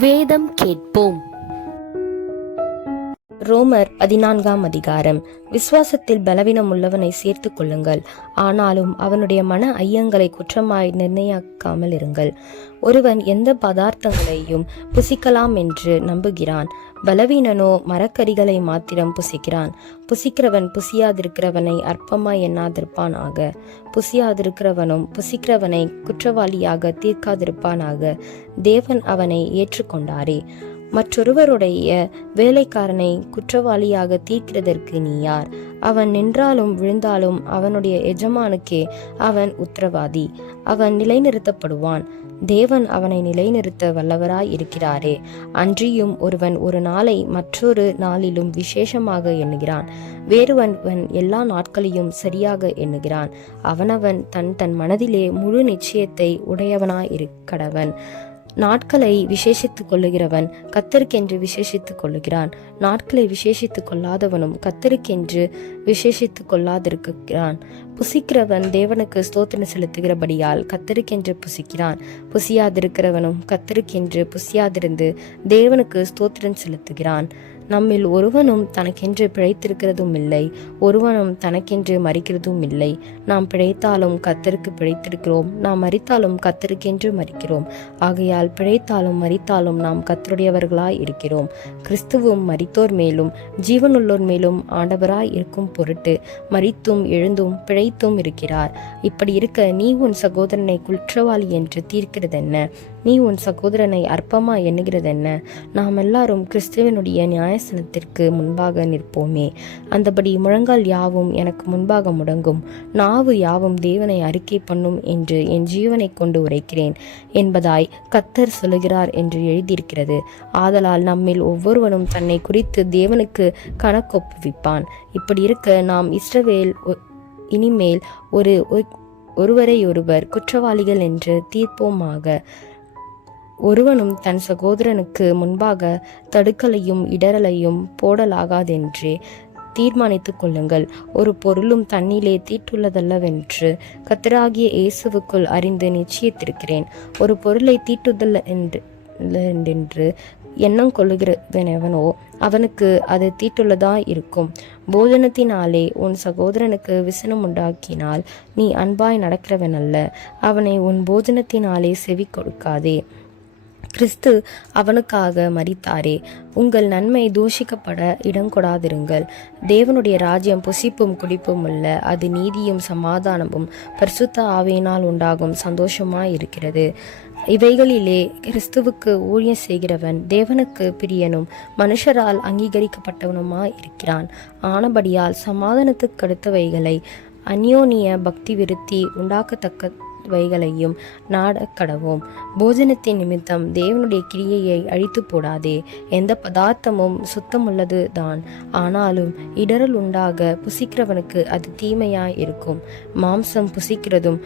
வேதம் கேட்போம். ரோமர் பதினான்காம் அதிகாரம். விசுவாசத்தில் பலவீனம் உள்ளவனை சேர்த்துக் கொள்ளுங்கள். ஆனாலும் அவனுடைய மன ஐயங்களை குற்றமாய் நிர்ணயிக்காமல் இருங்கள். ஒருவன் எந்த பதார்த்தங்களையும் புசிக்கலாம் என்று நம்புகிறான். பலவீனனோ மரக்கரிகளை மாத்திரம் புசிக்கிறான். புசிக்கிறவன் புசியாதிருக்கிறவனை அற்பமாய் எண்ணாதிருப்பானாக. புசியாதிருக்கிறவனும் புசிக்கிறவனை குற்றவாளியாக தீர்க்காதிருப்பானாக. தேவன் அவனை ஏற்றுக்கொண்டாரே. மற்றொருவருடைய வேலைக்காரனை குற்றவாளியாக தீர்க்கிறதற்கு நீ யார்? அவன் நின்றாலும் விழுந்தாலும் அவனுடைய எஜமானுக்கே அவன் உத்தரவாதி. அவன் நிலைநிறுத்தப்படுவான். தேவன் அவனை நிலைநிறுத்த வல்லவராய் இருக்கிறாரே. அன்றியும் ஒருவன் ஒரு நாளை மற்றொரு நாளிலும் விசேஷமாக எண்ணுகிறான். வேறுவன் எல்லா நாட்களையும் சரியாக எண்ணுகிறான். அவனவன் தன் தன் மனதிலே முழு நிச்சயத்தை உடையவனாய் கடவன் நாட்களை விசேஷித்துக் கொள்ளுகிறவன் கத்தருக்கென்று விசேஷித்துக் கொள்ளுகிறான். நாட்களை விசேஷித்துக் கொள்ளாதவனும் கத்தருக்கென்று விசேஷித்துக் கொள்ளாதிருக்கிறான். புசிக்கிறவன் தேவனுக்கு ஸ்தோத்திரம் செலுத்துகிறபடியால் கத்தருக்கென்று புசிக்கிறான். புசியாதிருக்கிறவனும் கத்தருக்கென்று புசியாதிருந்து தேவனுக்கு ஸ்தோத்திரம் செலுத்துகிறான். நம்மில் ஒருவனும் தனக்கென்று பிழைத்திருக்கிறதும் இல்லை ஒருவனும் தனக்கென்று மறிக்கிறதும் இல்லை. நாம் பிழைத்தாலும் கத்தருக்கு பிழைத்திருக்கிறோம் நாம் மறித்தாலும் கத்தருக்கென்று மறிக்கிறோம் ஆகையால் பிழைத்தாலும் மறித்தாலும் நாம் கத்தருடையவர்களாய் இருக்கிறோம். கிறிஸ்துவும் மரித்தோர் மேலும் ஜீவனுள்ளோர் மேலும் ஆண்டவராய் இருக்கும் பொருட்டு மறித்தும் எழுந்தும் பிழை பிழைத்தும் இருக்கிறார். இப்படி இருக்க நீ உன் சகோதரனை குற்றவாளி என்று தீர்க்கிறதென்ன? நீ உன் சகோதரனை அற்பமா எண்ணுகிறதென்ன? நாம் எல்லாரும் கிறிஸ்துவனுடைய நியாயசனத்திற்கு முன்பாக நிற்போமே. அந்தபடி முழங்கால் யாவும் எனக்கு முன்பாக முடங்கும். நாவு யாவும் தேவனை அறிக்கை பண்ணும் என்று என் ஜீவனை கொண்டு உரைக்கிறேன் என்பதாய் கத்தர் சொல்லுகிறார் என்று எழுதியிருக்கிறது. ஆதலால் நம்மில் ஒவ்வொருவனும் தன்னை குறித்து தேவனுக்கு கணக்கொப்புவிப்பான். இப்படி இருக்க நாம் இஸ்ரவேல் இனிமேல் ஒரு ஒருவரையொருவர் குற்றவாளிகள் என்று தீர்ப்போமாக. ஒருவனும் தன் சகோதரனுக்கு முன்பாக தடுக்கலையும் இடரலையும் போடலாகாதென்றே தீர்மானித்துக் கொள்ளுங்கள். ஒரு பொருளும் தன்னிலே தீட்டுள்ளதல்லவென்று கத்தராகிய இயேசுவுக்குள் அறிந்து நிச்சயித்திருக்கிறேன். ஒரு பொருளை தீட்டுதல் என்று நின்று எண்ணம் கொள்ளுகிறவனவனோ அவனுக்கு அது தீட்டுள்ளதா இருக்கும். போஜனத்தினாலே உன் சகோதரனுக்கு விசனம் உண்டாக்கினால் நீ அன்பாய் நடக்கிறவனல்ல. அவனை உன் போஜனத்தினாலே செவி கொடுக்காதே கிறிஸ்து அவனுக்காக மறித்தாரே உங்கள் நன்மை தூஷிக்கப்பட இடம் கொடாதிருங்கள். தேவனுடைய ராஜ்யம் புசிப்பும் குடிப்பும் உள்ள அது நீதியும் சமாதானமும் பரிசுத்த ஆவியினால் உண்டாகும் சந்தோஷமாய் இருக்கிறது. இவைகளிலே கிறிஸ்துவுக்கு ஊழியம் செய்கிறவன் தேவனுக்கு பிரியனும் மனுஷரால் அங்கீகரிக்கப்பட்டவனுமாய் இருக்கிறான். ஆனபடியால் சமாதானத்துக்கு அடுத்தவைகளை அந்யோனிய பக்தி விருத்தி உண்டாக்கத்தக்க வைகளையும் நாடக்கடவோம் போஜனத்தின் நிமித்தம் தேவனுடைய கிரியையை அழித்து போடாதே எந்த பதார்த்தமும் சுத்தமுள்ளது தான். ஆனாலும் இடரல் உண்டாக புசிக்கிறவனுக்கு அது தீமையாய் இருக்கும். மாம்சம் புசிக்கிறதும்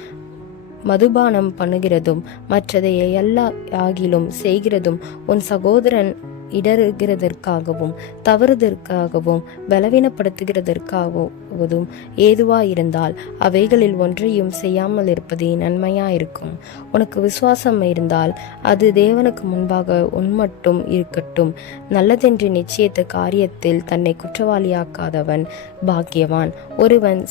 மதுபானம் பண்ணுகிறதும் மற்றதை எல்லா ஆகிலும் செய்கிறதும் உன் சகோதரன் இடறுகிறதற்காகவும் தவறுதற்காகவும் பலவீனப்படுத்துகிறதற்காகவும் ஏதுவாயிருந்தால் அவைகளில் ஒன்றையும் செய்யாமல் இருப்பதே நன்மையாயிருக்கும். உனக்கு விசுவாசம் இருந்தால் அது தேவனுக்கு முன்பாக உன்மட்டும் இருக்கட்டும். நல்லதென்று நிச்சயத்த காரியத்தில் தன்னை குற்றவாளியாக்காதவன் பாக்கியவான். ஒருவன்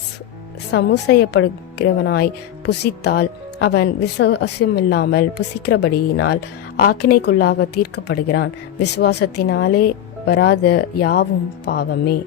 சமுசையப்படுகிறவனாய் புசித்தால் அவன் விசுவாசமில்லாமல் புசிக்கிறபடியினால் ஆக்கினைக்குள்ளாக தீர்க்கப்படுகிறான். விசுவாசத்தினாலே வராத யாவும் பாவமே.